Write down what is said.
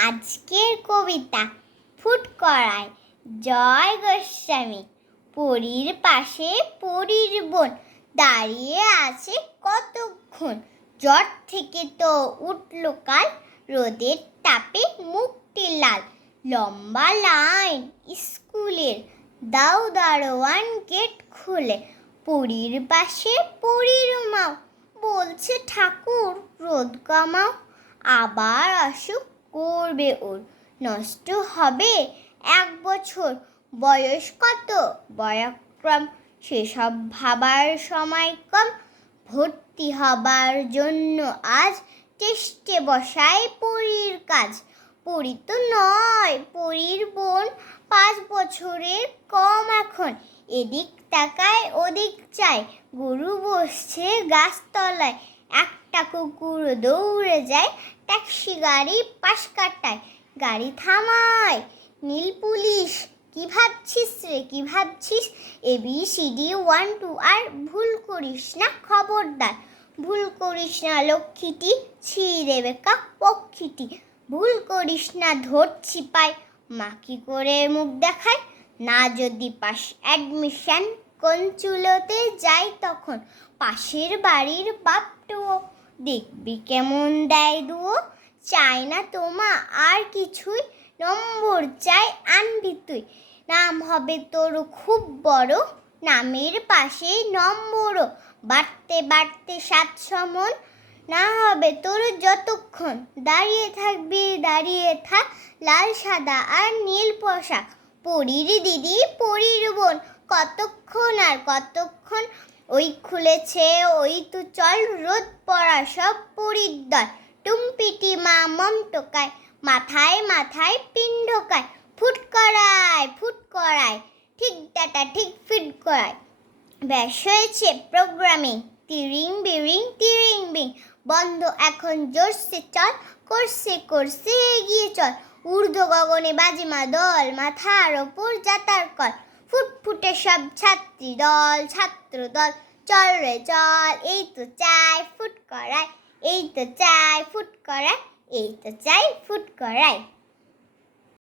আজকের কবিতা ফুটকড়ায়। জয় গোস্বামী। পরীর পাশে পরীর বোন দাঁড়িয়ে আছে কতক্ষণ। জ্বর থেকে তো উঠল কাল, রোদের তাপে মুখটি লাল। লম্বা লাইন স্কুলের, দাও দারোয়ান গেট খুলে। পরীর পাশে পরীর মাও বলছে ঠাকুর রোদ কমাও। আবার অসুখ করবে ওর, নষ্ট হবে 1 বছর। বয়স কত, বয়ক্রম, সেসব ভাবার সময় কম। ভর্তি হবার জন্য আজ টেস্টে বসায় পরীর কাজ। পরী তো নয়, পরীর বোন, 5 বছরের কম এখন। এদিক তাকায় ওদিক চায়, গরু বসছে গাছতলায়। একটা কুকুর দৌড়ে যায় ট্যাক্সি গাড়ি পাশ কাটায়। গাড়ি থামায় নীল পুলিশ, কি ভাবছিস রে কি ভাবছিস? ABCD 1 2 আর ভুল করিস না খবরদার। ভুল করিস না লক্ষ্মীটি, ছিঁড়ে দেবে কাক পক্ষীটি। ভুল করিস না ধরছি পায়, মা কি করে মুখ দেখায়? না যদি পাস অ্যাডমিশন, কোন চুলোতে যাই তখন? পাশের বাড়ির বাপটুও, দেখবি কেমন দেয় দুও। চাই না তোমা আর কিছুই, নম্বর চাই আনবি তুই। নাম হবে তোর খুব বড়, নামের পাশে নম্বরও। বাড়তে বাড়তে 700 মন, না হবে তোর যতক্ষণ। দাঁড়িয়ে থাকবি দাঁড়িয়ে থাক, লাল সাদা আর নীল পোশাক। পরীর দিদি পরীর বোন, কতক্ষণ আর কতক্ষণ। ওই খুলেছে ওই তো চল, রোদ পড়া সব পরীর দল। টুম্পিটি মা মম টোকায়, মাথায় মাথায় পিন ঢোকায়। ফুটকড়ায় ফুটকড়ায়, ঠিক ডাটা ঠিক ফিট করায়। ব্যাস হয়েছে প্রোগ্রামিং, তিরিং বিরিং তিরিং বিং। বন্ধ এখন জোরসে চল, করছে করছে এগিয়ে চল। ঊর্ধ্ব গগনে বাজিমা দল, মাথার ওপর যাতার কল। ফুটফুটে সব ছাত্রী দল ছাত্র দল, চল রে চল, এই তো চাই ফুটকড়ায়। এই তো চাই ফুটকড়ায়, এই তো চাই ফুটকড়ায়।